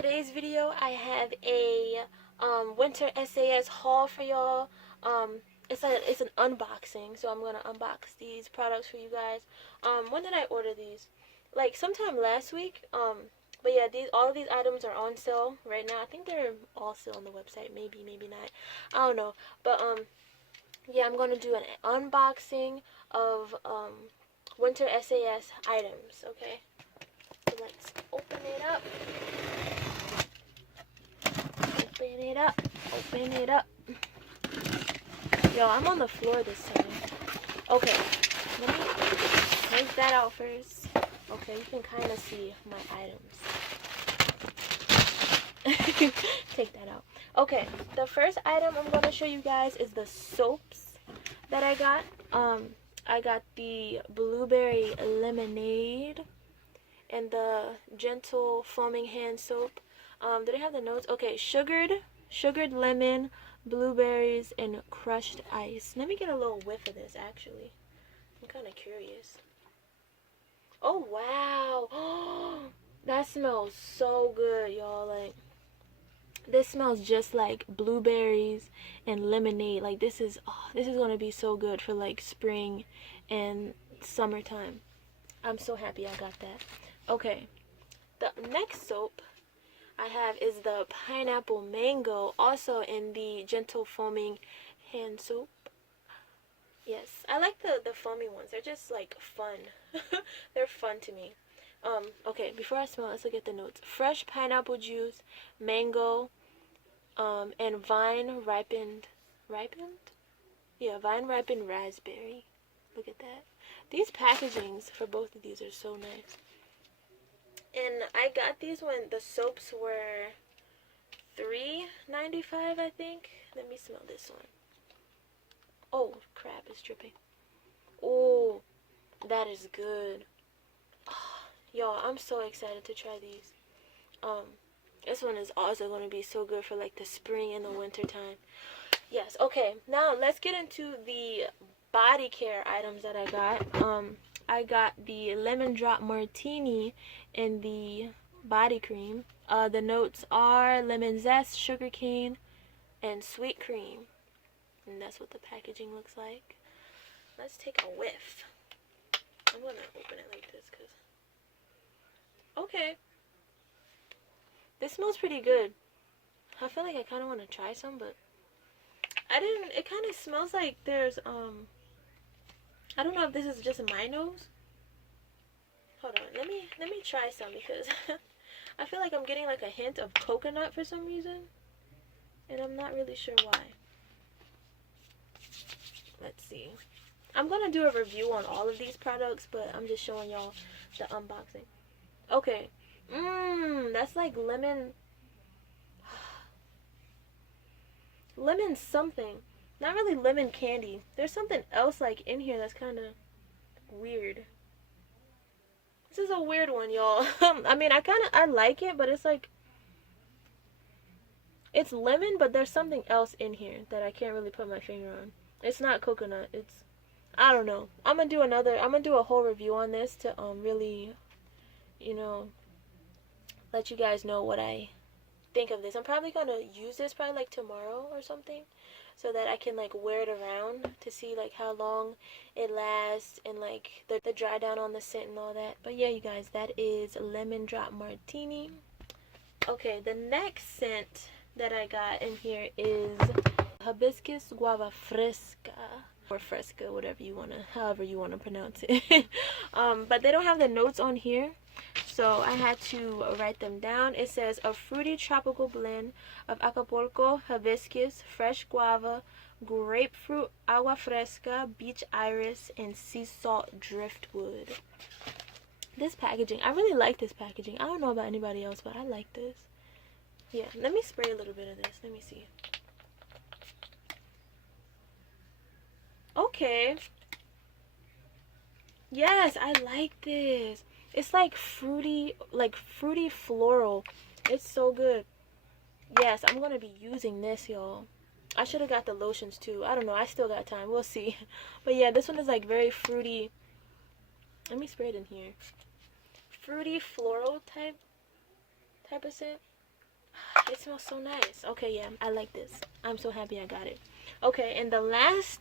today's video I have a winter SAS haul for y'all. It's an unboxing, so I'm gonna unbox these products for you guys. When did I order these? Like sometime last week. But yeah, all of these items are on sale right now. I think they're all still on the website. Maybe not. I don't know. But yeah, I'm gonna do an unboxing of winter SAS items. Okay. So let's open it up. Open it up. Open it up. Yo, I'm on the floor this time. Okay, let me take that out first. Okay, you can kind of see my items. Take that out. Okay, the first item I'm going to show you guys is the soaps that I got. I got the blueberry lemonade and the gentle foaming hand soap. Did I have the notes? Okay, sugared lemon, blueberries, and crushed ice. Let me get a little whiff of this, actually. I'm kind of curious. Oh, wow. That smells so good, y'all. Like, this smells just like blueberries and lemonade. Like, this is going to be so good for, like, spring and summertime. I'm so happy I got that. Okay, the next soap I have is the pineapple mango, also in the gentle foaming hand soap. Yes, I like the foamy ones. They're just like fun. They're fun to me. Okay, before I smell, let's look at the notes. Fresh pineapple juice, mango, and vine ripened. Yeah, vine ripened raspberry. Look at that. These packagings for both of these are so nice. And I got these when the soaps were $3.95, I think. Let me smell this one. Oh, crap, it's dripping. Oh, that is good. Oh, y'all, I'm so excited to try these. This one is also going to be so good for like the spring and the winter time. Yes, okay. Now let's get into the body care items that I got. I got the lemon drop martini in the body cream. The notes are lemon zest, sugar cane, and sweet cream. And that's what the packaging looks like. Let's take a whiff. I'm gonna open it like this because... Okay. This smells pretty good. I feel like I kind of want to try some, but it kind of smells like there's, I don't know if this is just my nose. Hold on, let me try some because I feel like I'm getting like a hint of coconut for some reason, and I'm not really sure why. Let's see. I'm gonna do a review on all of these products, but I'm just showing y'all the unboxing. Okay. That's like lemon something. Not really lemon candy. There's something else like in here that's kind of weird. This is a weird one, y'all. I mean, I like it, but it's like, it's lemon, but there's something else in here that I can't really put my finger on. It's not coconut. I don't know. I'm gonna do a whole review on this to really, let you guys know what I think of this. I'm probably gonna use this probably like tomorrow or something, so that I can like wear it around to see like how long it lasts and like the dry down on the scent and all that. But yeah, you guys, that is lemon drop martini. Okay, the next scent that I got in here is Hibiscus Guava Fresca, or Fresca, however you wanna pronounce it. But they don't have the notes on here, so I had to write them down. It says a fruity tropical blend of Acapulco, hibiscus, fresh guava, grapefruit, agua fresca, beach iris, and sea salt driftwood. This packaging, I really like this packaging. I don't know about anybody else, but I like this. Yeah, let me spray a little bit of this. Let me see. Okay. Yes, I like this. It's like fruity floral. It's so good. Yes, I'm gonna be using this, y'all. I should have got the lotions too. I don't know. I still got time. We'll see. But yeah, this one is like very fruity. Let me spray it in here. Fruity floral type of scent. It smells so nice. Okay, yeah, I like this. I'm so happy I got it. Okay, and the last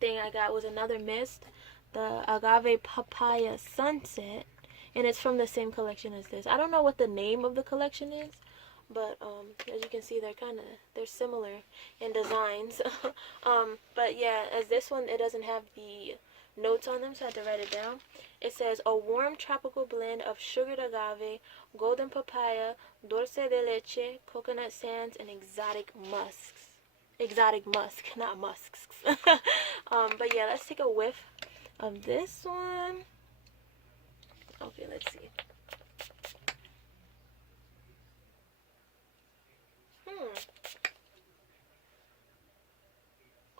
thing I got was another mist, the agave papaya sunset, and it's from the same collection as this. I don't know what the name of the collection is, but as you can see, they're similar in designs. But yeah, as this one, it doesn't have the notes on them, so I had to write it down. It says a warm tropical blend of sugared agave, golden papaya, dulce de leche, coconut sands, and exotic musks. Exotic musk, not musks. But yeah, let's take a whiff of this one. Okay, let's see.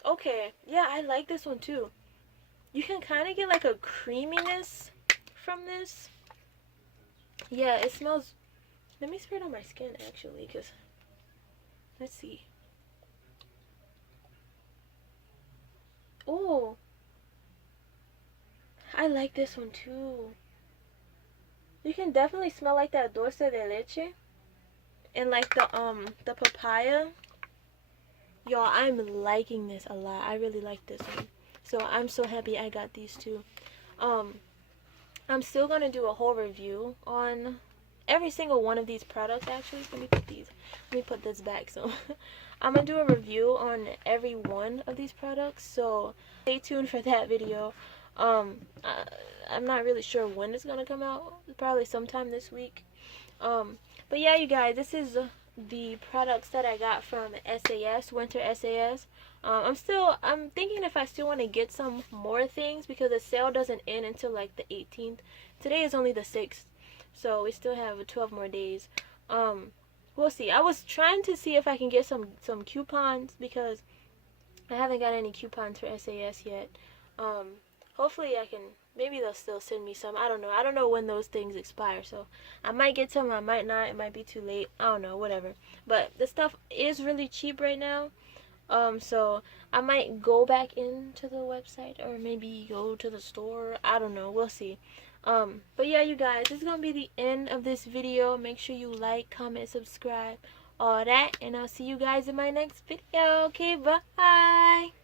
Okay, yeah, I like this one too. You can kind of get like a creaminess from this. Yeah, it smells. Let me spray it on my skin actually, because let's see. Oh, I like this one too. You can definitely smell like that dulce de leche and like the papaya. Y'all, I'm liking this a lot. I really like this one. So I'm so happy I got these two. I'm still gonna do a whole review on every single one of these products. Actually, let me put this back. So I'm gonna do a review on every one of these products, so stay tuned for that video. I'm not really sure when it's gonna come out. Probably sometime this week. But yeah, you guys, this is the products that I got from SAS, Winter SAS. I'm thinking if I still want to get some more things, because the sale doesn't end until like the 18th. Today is only the 6th, so we still have 12 more days. We'll see. I was trying to see if I can get some coupons, because I haven't got any coupons for SAS yet. Hopefully I can. Maybe they'll still send me some. I don't know. I don't know when those things expire, so I might get some, I might not. It might be too late. I don't know, whatever. But the stuff is really cheap right now. So I might go back into the website, or maybe go to the store. I don't know. We'll see. But yeah, you guys, this is gonna be the end of this video. Make sure you like, comment, subscribe, all that, and I'll see you guys in my next video. Okay, bye.